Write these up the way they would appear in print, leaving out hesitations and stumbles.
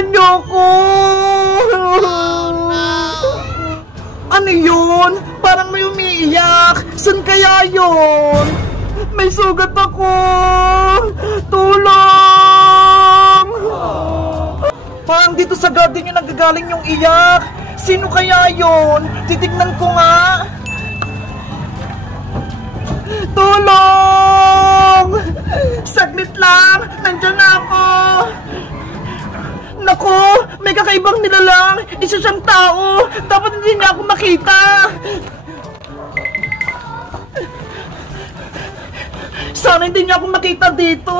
Tulungan niyo ako! Ano yun? Parang may umiiyak. San kaya yun? May sugat ako! Tulong! Parang dito sa garden yung nagagaling yung iyak. Sino kaya yun? Titignan ko nga. Tulong! Saglit lang! Nandiyan na ako! Naku! May kakaibang nilalang! Isa siyang tao! Dapat hindi niya ako makita! Sana hindi niya ako makita dito!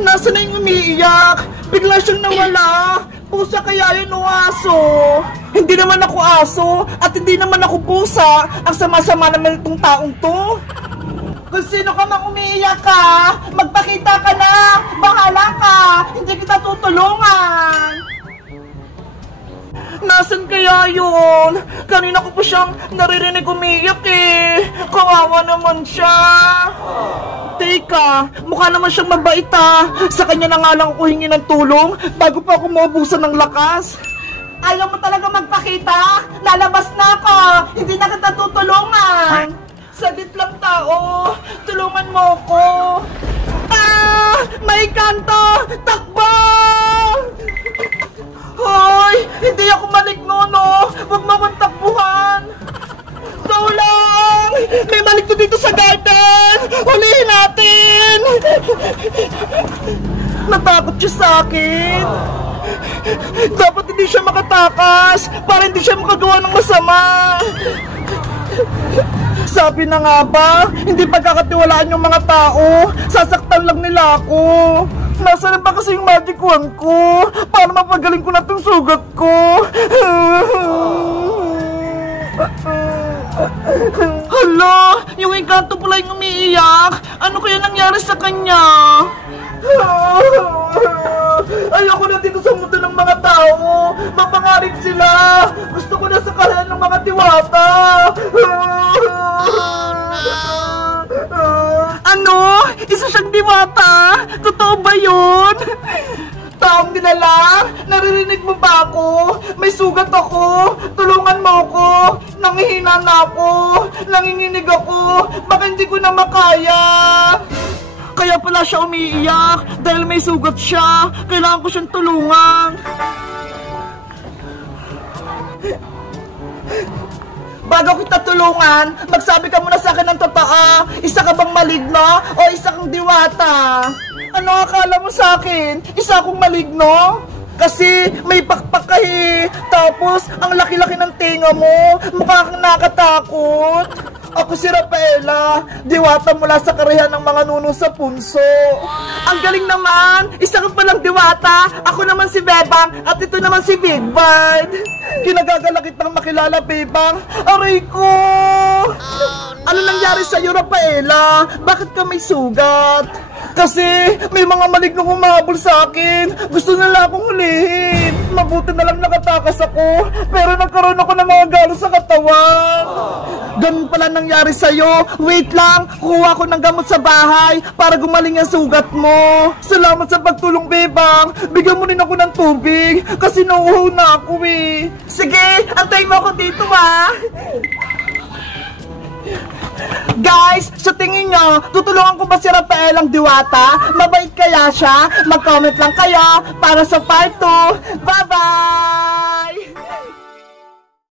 Nasaan na yung umiiyak? Bigla siyang nawala! Pusa kaya yun o aso? Hindi naman ako aso at hindi naman ako pusa. Ang sama-sama naman itong taong to. Kung sino ka mang umiiyak ka, magpakita ka na. Bahala ka. Hindi kita tutulungan. Nasaan kaya yun? Kanina ko pa siyang naririnig umiiyak eh. Kawawa naman siya. Teka, mukha naman siyang mabait ah. Sa kanya na nga lang ako hingi ng tulong bago pa ako maubusan ng lakas. Ayaw mo talaga magpakita? Lalabas na ako. Hindi na kita tutulungan. Saglit lang tao. Tulungan mo ako. Ah! May kanto! Takbo! Hoy! Hindi ako maligno, no? Huwag mo akong takbuhan. Tulong! May maligno dito sa garden! Hulihin natin! Natakot siya sa akin. Dapat hindi siya makatakas para hindi siya makagawa ng masama. Sabi na nga ba, hindi pagkakatiwalaan yung mga tao. Sasaktan lang nila ako. Nasaan ba kasi yung magic wand ko para mapagaling ko na itong sugat ko? Hala, yung engkanto pala yung umiiyak. Ano kaya nangyari sa kanya? Ayoko na dito sa mundo ng mga tao. Mapangarip sila. Gusto ko na sa kalahan ng mga diwata. Ano? Isa siyang diwata? Totoo ba yun? Taong dinala? Naririnig mo ba ako? May sugat ako. Tulungan mo ako. Nangihina na ako. Nanginginig ako. Baka hindi ko na makaya. Kaya pala siya umiiyak dahil may sugat siya. Kailangan ko siyang tulungan. Bago kita tulungan, magsabi ka muna sa akin ng totoo. Isa ka bang maligno o isa kang diwata? Ano akala mo sa akin? Isa akong maligno? Kasi may pakpak ka eh. Tapos, ang laki-laki ng tinga mo. Mukha kang nakatakot. Ako si Rafaela, diwata mula sa karayan ng mga nuno sa punso. Ang galing naman! Isa ka palang diwata, ako naman si Bebang, at ito naman si Big Bird. Kinagagalakit ng makilala, Bebang. Aray ko! Ano nangyari sa'yo, Rafaela? Bakit ka may sugat? Kasi may mga malignong humabol sa akin. Gusto nila akong hulihin. Mabuti na lang nakatakas ako, pero nagkaroon ako ng mga galo sa katawan. Ganun pala nangyari sa'yo. Wait lang, kuha ko ng gamot sa bahay para gumaling ang sugat mo. Salamat sa pagtulong, Bebang. Bigyan mo rin ako ng tubig kasi nauuhaw na ako eh. Sige, antayin mo ako dito ah. Guys, sa tingin nyo, tutulungan ko ba si Rafaelang diwata? Mabait kaya siya? Mag-comment lang kayo para sa part 2. Bye-bye!